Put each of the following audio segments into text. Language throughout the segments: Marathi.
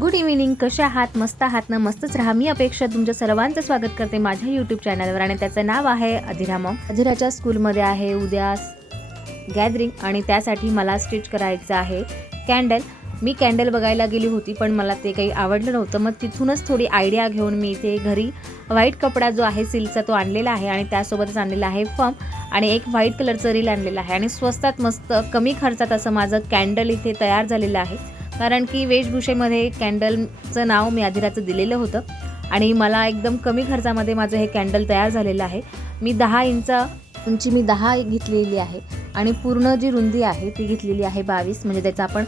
गुड इव्हिनिंग कशा आहात? मस्त आहात ना? मस्तच राहा. मी अपेक्षा तुमच्या सर्वांचं स्वागत करते माझ्या यूट्यूब चॅनलवर आणि त्याचं नाव आहे अधिरा मॉम. अधिराच्या स्कूलमध्ये आहे उद्या गॅदरिंग आणि त्यासाठी मला स्टिच करायचं आहे कॅन्डल मी कॅन्डल बघायला गेली होती पण मला ते काही आवडलं नव्हतं. मग तिथूनच थोडी आयडिया घेऊन मी इथे घरी व्हाईट कपडा जो आहे सिल्कचा तो आणलेला आहे आणि त्यासोबतच आणलेला आहे फम आणि एक व्हाईट कलरचं रील आणलेलं आहे. आणि स्वस्तात मस्त कमी खर्चात असं माझं कॅन्डल इथे तयार झालेलं आहे. कारण की वेशभूषेमध्ये कॅन्डलचं नाव मी अधिराचं दिलेलं होतं. आणि मला एकदम कमी खर्चामध्ये माझं हे कॅन्डल तयार झालेलं आहे. मी दहा इंच उंची मी दहा घेतलेली आहे. आणि पूर्ण जी रुंदी आहे ती घेतलेली आहे बावीस. म्हणजे त्याचा आपण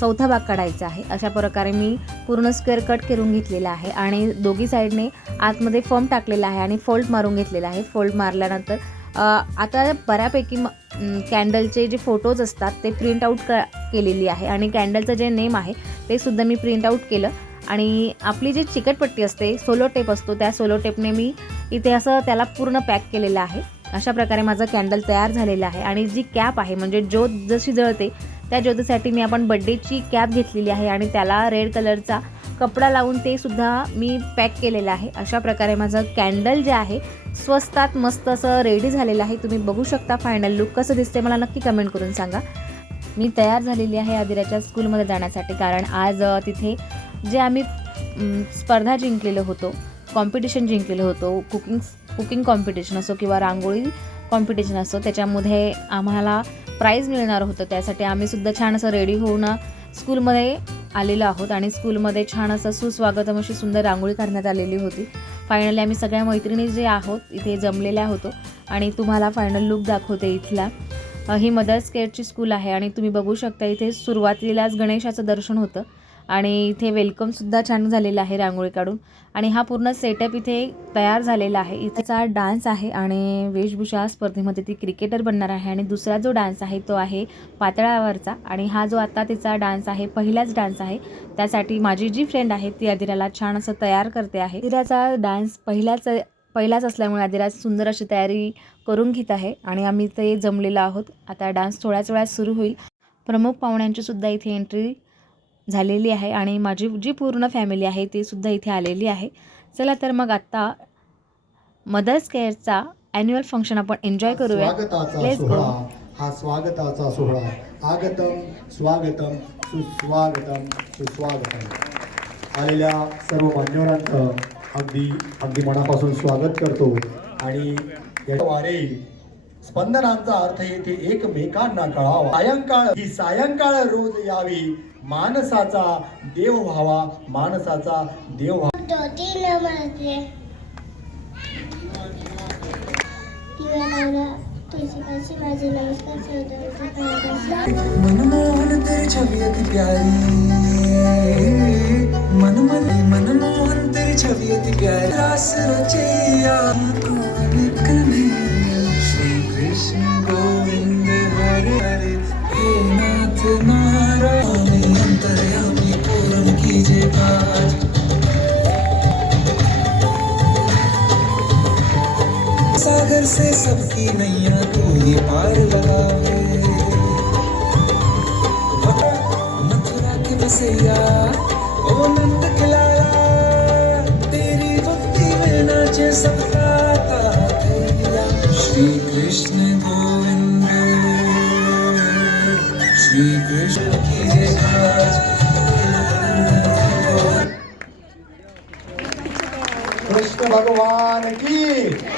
चौथा भाग काढायचा आहे. अशा प्रकारे मी पूर्ण स्क्वेअर कट करून घेतलेला आहे. आणि दोघी साईडने आतमध्ये फॉर्म टाकलेला आहे आणि फोल्ड मारून घेतलेला आहे. फोल्ड मारल्यानंतर आता बऱ्यापैकी म- कॅन्डलचे जे फोटोज असतात ते प्रिंट आऊट क केलेली आहे आणि कॅन्डलचं जे नेम आहे ते सुद्धा मी प्रिंट आऊट केलं. आणि आपली जी चिकटपट्टी असते सोलो टेप असतो त्या सोलो टेपने मी इथे असं त्याला पूर्ण पॅक केलेलं आहे. अशा प्रकारे माझं कॅन्डल तयार झालेलं आहे. आणि जी कॅप आहे म्हणजे ज्योत जशी जळते त्या ज्योतीसाठी मी आपण बड्डेची कॅप घेतलेली आहे आणि त्याला रेड कलरचा कपडा लावून ते सुद्धा मी पॅक केलेलं आहे. अशा प्रकारे माझं कॅन्डल जे आहे स्वस्तात मस्त असं रेडी झालेलं आहे. तुम्ही बघू शकता फायनल लुक कसं दिसते मला नक्की कमेंट करून सांगा. मी तयार झालेली आहे आदिराच्या स्कूलमध्ये जाण्यासाठी कारण आज तिथे जे आम्ही स्पर्धा जिंकलेलो होतो कॉम्पिटिशन जिंकलेलो होतो कुकिंग कुकिंग कॉम्पिटिशन असो किंवा रांगोळी कॉम्पिटिशन असो त्याच्यामध्ये आम्हाला प्राईज मिळणार होतं. त्यासाठी आम्हीसुद्धा छान असं रेडी होऊन स्कूलमध्ये आलेलो आहोत आणि स्कूलमध्ये छान असं सुस्वागतम अशी सुंदर रांगोळी काढण्यात आलेली होती. फायनली आम्ही सगळ्या मैत्रिणी जे आहोत इथे जमलेल्या होतो आणि तुम्हाला फायनल लुक दाखवते इथला. ही मदर्स केअरची स्कूल आहे आणि तुम्ही बघू शकता इथे सुरुवातीलाच गणेशाचं दर्शन होतं. आणि इथे वेलकमसुद्धा छान झालेला आहे रांगोळी काढून. आणि हा पूर्ण सेटअप इथे तयार झालेला आहे. इथेचा डान्स आहे आणि वेशभूषा स्पर्धेमध्ये ती क्रिकेटर बनणार आहे आणि दुसरा जो डान्स आहे तो आहे पातळावरचा. आणि हा जो आता तिचा डान्स आहे पहिलाच डान्स आहे त्यासाठी माझी जी फ्रेंड आहे ती अधिराला छान असं तयार करते आहे. अधिराचा डान्स पहिलाच पहिलाच असल्यामुळे अधिराज सुंदर अशी तयारी करून घेत आहे आणि आम्ही ते जमलेलो आहोत. आता डान्स थोड्याच वेळात सुरू होईल. प्रमुख पाहुण्यांची सुद्धा इथे एंट्री झालेली आहे आणि माझी जी पूर्ण फॅमिली आहे ती सुद्धा इथे आलेली आहे. चला तर मग आत्ता मदर्स केअरचा ॲन्युअल फंक्शन आपण एन्जॉय करूया. हा स्वागताचा सोहळा. आगतम स्वागतम सुस्वागतम सुस्वागतम. आलेल्या सर्व मान्यवरांचं अगदी अगदी मनापासून स्वागत करतो. आणि वारे स्पंदनांचा अर्थ येथे एकमेकांना कळावा. सायंकाळ ही सायंकाळ रोज यावी. माणसाचा देव व्हावा माणसाचा देव व्हावा. मनमोहन तेरी छवि अति प्यारी. मनमन मनमोहन तेरी छवि अति प्यारी. रास रचैया श्री कृष्ण गोविंद हरे हरे. हे नाथ नारायण से सबकी नैया तू ही पार लगावे। मथुरा के बसैया ओ नंद के लाला तेरी भक्ति में नाचे सबका श्री कृष्ण गोविंद श्री कृष्ण की जय कृष्ण भगवान की।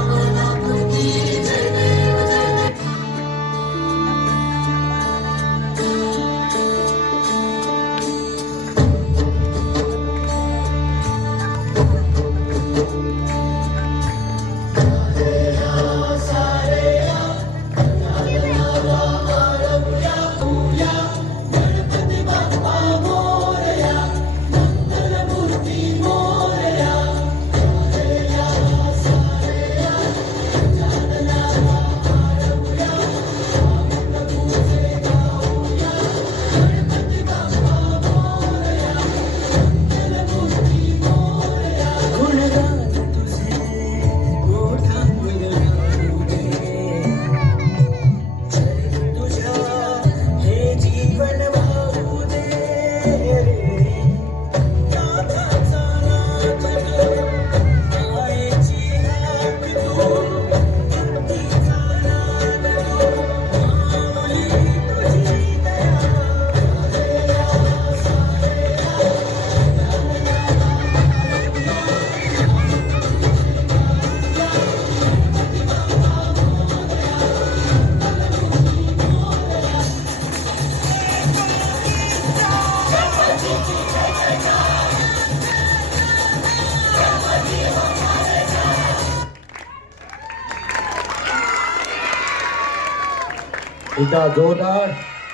इथं जोरदार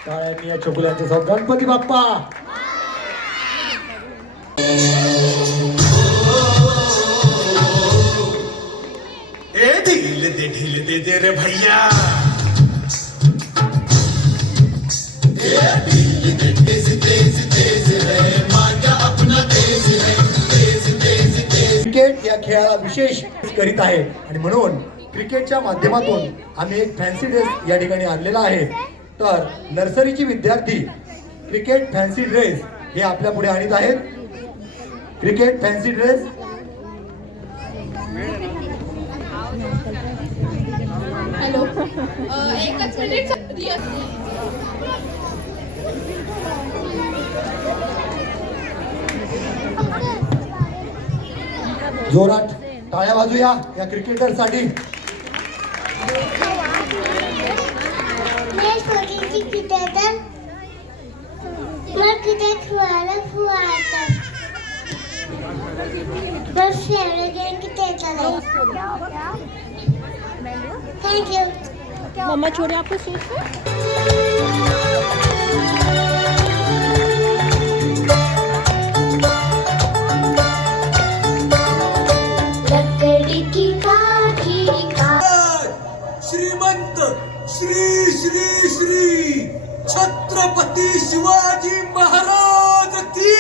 टाळ्यांनी या चकुल्यांचे सौ गणपती बाप्पा! ए ढील दे ढील दे दे रे भैया। क्रिकेट या खेळाला विशेष करीत आहे. आणि म्हणून क्रिकेटच्या माध्यमातून आम्ही एक फॅन्सी ड्रेस या ठिकाणी आणलेला आहे. तर नर्सरीची विद्यार्थी क्रिकेट फॅन्सी ड्रेस हे आपल्या पुढे आणत आहेत. Cricket fancy dress hello. एकच मिनिट जोरात टाळ्या वाजूया या क्रिकेटरसाठी. मी छोटीची क्रिकेटर मला क्रिकेट खेळायला खूप आवडतात मला फेवरेट गेम क्रिकेटर आहे श्रीमंत श्री श्री श्री छत्रपती शिवाजी महाराज की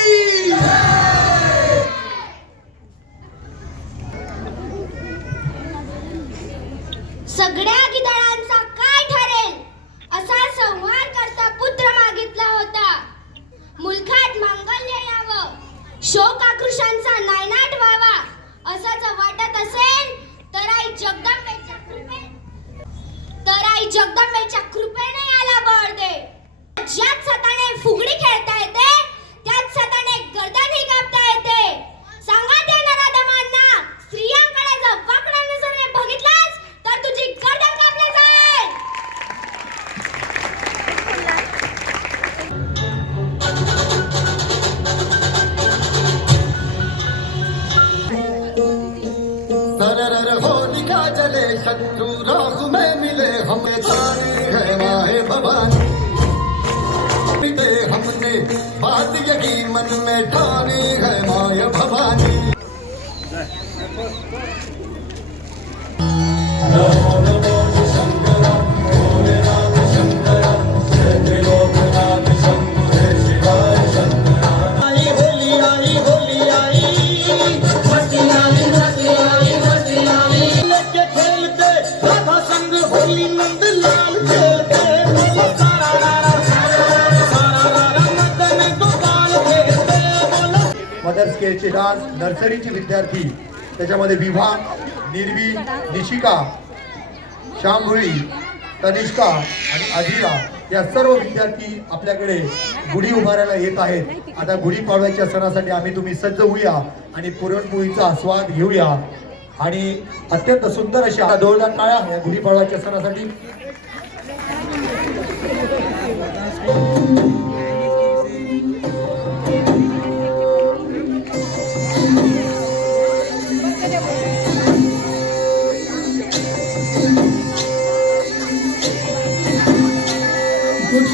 सगळ्या गिधाडांचा काय ठरेल असा संवाद करता पुत्र मागितला होता मुलखात मांगल्य यावं शोक आक्रोशांचा नायनाट व्हावा असं जर वाटत असेल तर आई जगदंबेच्या कृपे तर आई जगदंबेच्या कृपेने याला बळ दे. ज्यात सताने फुगडी खेळता येते त्यात सताने गर्दनही कापता येते. सांगा देणारा दमांना स्त्रियांकडे जर वाकडा नजरेने बघितलास तर तुझी गर्दन कापली जाईल. सरर होलिका जले शत्रु राहु में. बात यही मन में ठानी है माय भवानी। नर्सरीचे विद्यार्थी त्याच्यामध्ये विभा निर्वी निशिका श्यामभुळी तनिष्का आणि अधीरा या सर्व विद्यार्थी आपल्याकडे गुढी उभारायला येत आहेत. आता गुढीपाडव्याच्या सणासाठी आम्ही तुम्ही सज्ज होऊया आणि पुरणपोळीचा आस्वाद घेऊया. आणि अत्यंत सुंदर अशा दोळला टाळ्या या गुढीपाडव्याच्या सणासाठी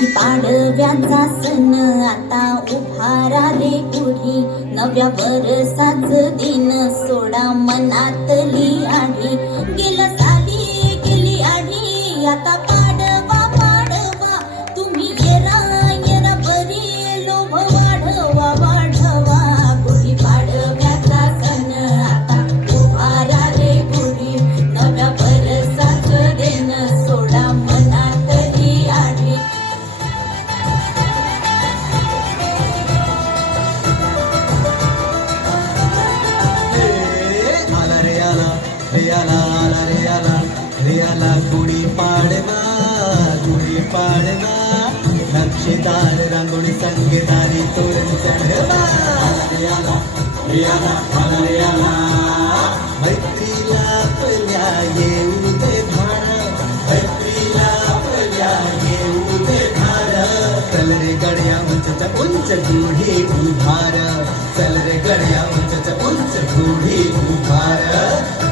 पाडव्याचा सण आता उभाराले रे नव्या वरसाच दिन सोडा मनातली आढी गेलं साली गेली आढी आता संगीतारी तोरण चढवा। आला रे आला। मैत्रीला येऊ दे भार मैत्रीला आपल्या येऊ दे भार चल रे गड्या उंचच्या उंच गुढी उभार। चल रे गड्या उंचच्या उंच गुढी उभार।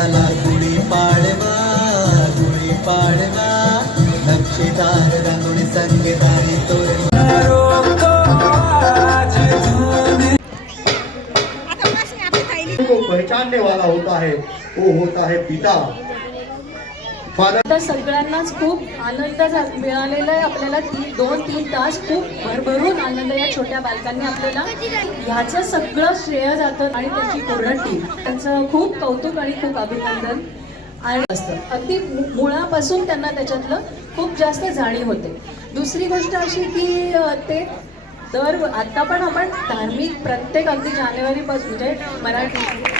रे याला गुढी पाडवा गुढी पाडवा. नक्षीदार रांगोळी संगीतारी तोरण को पहचानने वाला होता है वो होता है पिता. आता सगळ्यांनाच खूप आनंद मिळालेला आहे आपल्याला. ती दोन तीन तास खूप भरभरून आनंद या छोट्या बालकांनी आपल्याला. ह्याचं सगळं श्रेय जातं आणि त्याची पूर्ण टीम त्यांचं खूप कौतुक आणि खूप अभिनंदन. आणि असतं अगदी मुळापासून त्यांना त्याच्यातलं खूप जास्त जाणीव होते. दुसरी गोष्ट अशी की ते दर आता पण आपण धार्मिक प्रत्येक अगदी जानेवारीपासून म्हणजे मराठी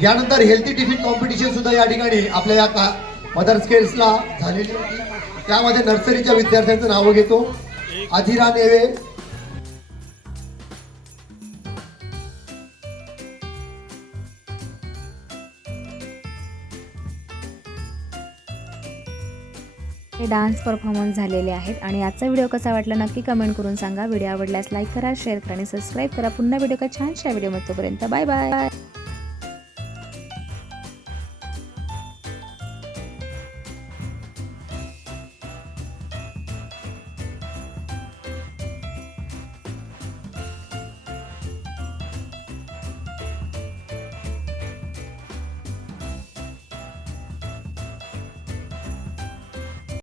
यानंतर हेल्थी टिफिन कॉम्पिटिशन सुद्धा या ठिकाणी आपल्या या का मदर्स केअर्सला झालेली होती. त्यामध्ये नर्सरीच्या विद्यार्थ्यांचं नाव घेतो. अधिरा नेवे. हे डान्स परफॉर्मन्स झालेले आहेत आणि आजचा व्हिडिओ कसा वाटला नक्की कमेंट करून सांगा. व्हिडिओ आवडल्यास लाईक करा शेअर करा आणि सबस्क्राईब करा. पुन्हा व्हिडिओ का छानशा व्हिडिओ तोपर्यंत बाय बाय